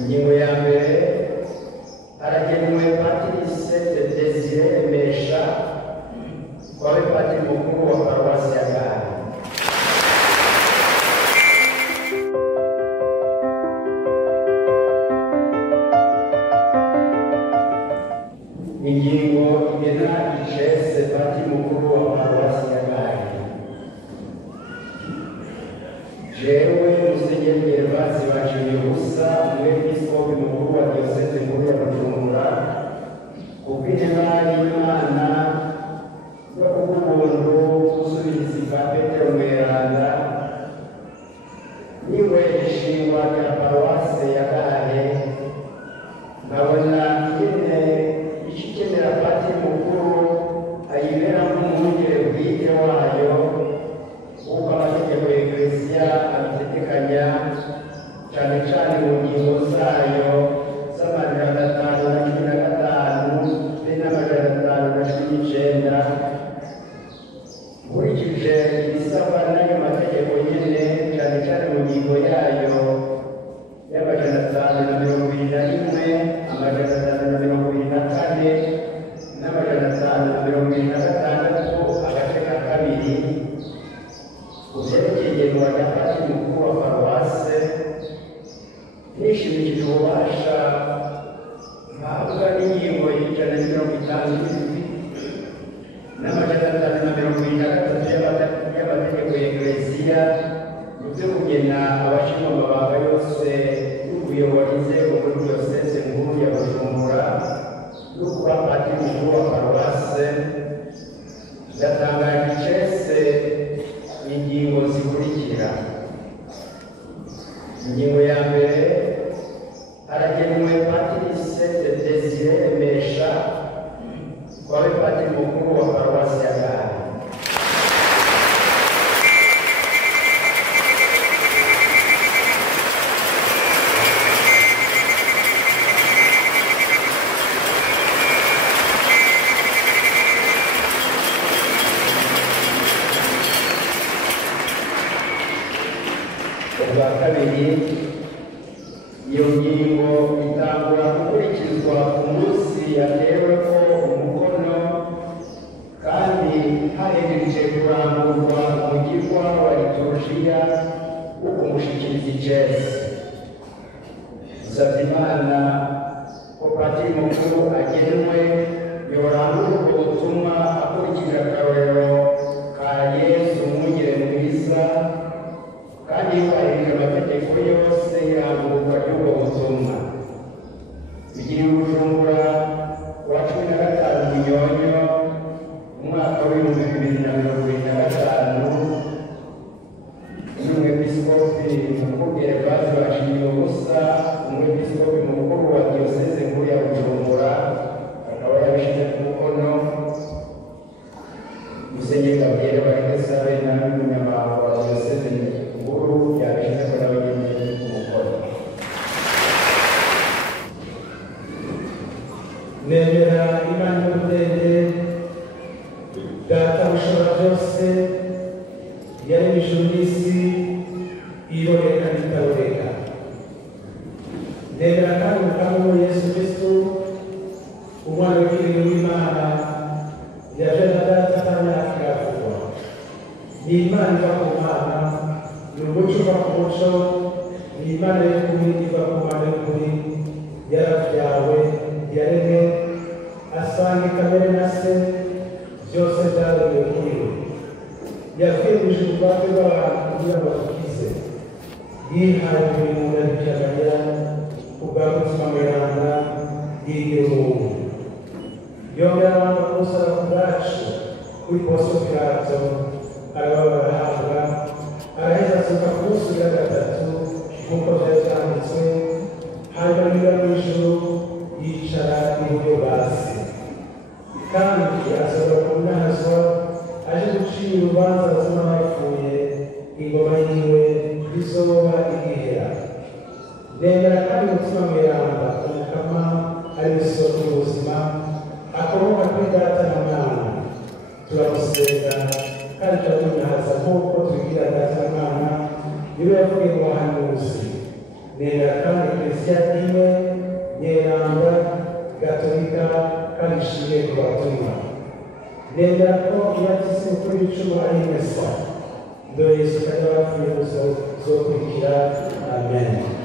ingingo ya mbere haragenewe Patrice Desire Mesha wabe patiri mukuru wa paruwasi ya Gahari. Ingingo igena Icese patiri mukuru wa paruwasi ya Gahari. Jewe Musenyeri Gervasi Bacimubusa umwepiskopi mukuru wa diyoseze nkuru ya Bujumbura kubw'inema y'Imana yo kubw'ubuntu gusubiriza ibya Petero Mweranda niwe ishingwa rya paruwase ya Gahari. Nkabona ingene ikikenera patiri mukuru ayibera nk'umwungere bwite wayo uko amategeko ya Eklesiya abitegekanya, cyane cyane mu ngingo zayo z'amajana 515 n'amajana 519 nkurikije ibisabwa n'ayo mategeko nyine, cyane cyane mu ngingo yayo y'amajana 521, amajana 524 n'amajana 526 agace ka kabiri kuvyerekeye igenwa rya patiri mukuru wa paruwase nishimikije ububasha mpabwa n'ingingo y'ijana na 57 n'amajana 523 y'amategeko ya Eklesiya mu byo kugena abashinzwe amabanga yose y'ubuyobozi nzego muri diyoseze nkuru ya Bujumbura no kuba patiri mukuru wa paruwase. Ndatangaje icese ingingo zikurikira. Ingingo ya mbere haragenewe Patrice Desire Mesha wabe patiri mukuru wa paruwasi ya Gahari. Ubwa kabiri, iyo ngingo itangura gukurikizwa ku munsi yateweko umukono kandi hahegereje kurangurwa umugirwa wa liturujia wo kumushikiriza icese. Nsavye Imana ko patiri mukuru agenwe yorangura ubwo butumwa akurikije akarorero ka Yesu umwungere mwiza, kandi yubahirije amategeko yose y'irangurwa ry'ubwo butumwa. Bigiriye Bujumbura wa 15 Munyonyo umwaka w'2025 n'umwepiskopi mukuru Gervasi Bacimubusa umwepiskopi mukuru wa diyoseze nkuru ya Bujumbura akaba yabishize ku mukono. Musenyeri Gabriel Barekesabe nawe umunyamabanga wa diyoseze nkuru yabishize ku n'abagenzi ku mukono. Nemera Imana y'ubutende Data ushobora byose yaremye ijuru n'isi iboneka n'itaboneka. Nemera kandi umukama Yesu Kristo umwana w'ikirenge w'Imana yaje na Data kandi akavugwa. Ni Imana iva ku Mana, ni umuco uva ku muco, ni Imana y'ukuri iva ku Mana y'ukuri, yaravyawe yaremye asanga kamere na se byose byaremwe kuri we. Yakwemuje ubwate bw'abantu kugira ngo bakize, yihaye imirimo ya Bikira Mariya kubwa mutima mweranda yigira umuntu. Yongera abantu kumusara ku bwacu kuri Ponsiyo Pilato, arababara arahabwa, araheza asuka ku munsi wa gatatu nk'uko byari byanditswe, hanyuma anyura mu ijuru yicara iburyo bwa se. Kandi asohoka ku munazwa aje gucira urubanza abazima bapfuye, ingoma yiwe izoba igihera. Nemera kandi umutima mweranda umukama ari isoko y'ubuzima, akomoka kuri Data na Mwana. Turamusenga kandi turamunahaza nk'uko tubwira Data na Mwana niwe yavuye mu bahanuzi. nemera kandi Eklezia imwe nyeranga gatolika kandi ishingiye ku batumwa. Nemera ko ibatisimu kuri ibicumuro ari imwe sa, dore Yesu kandi abapfuye gusa zokurikira. Amen.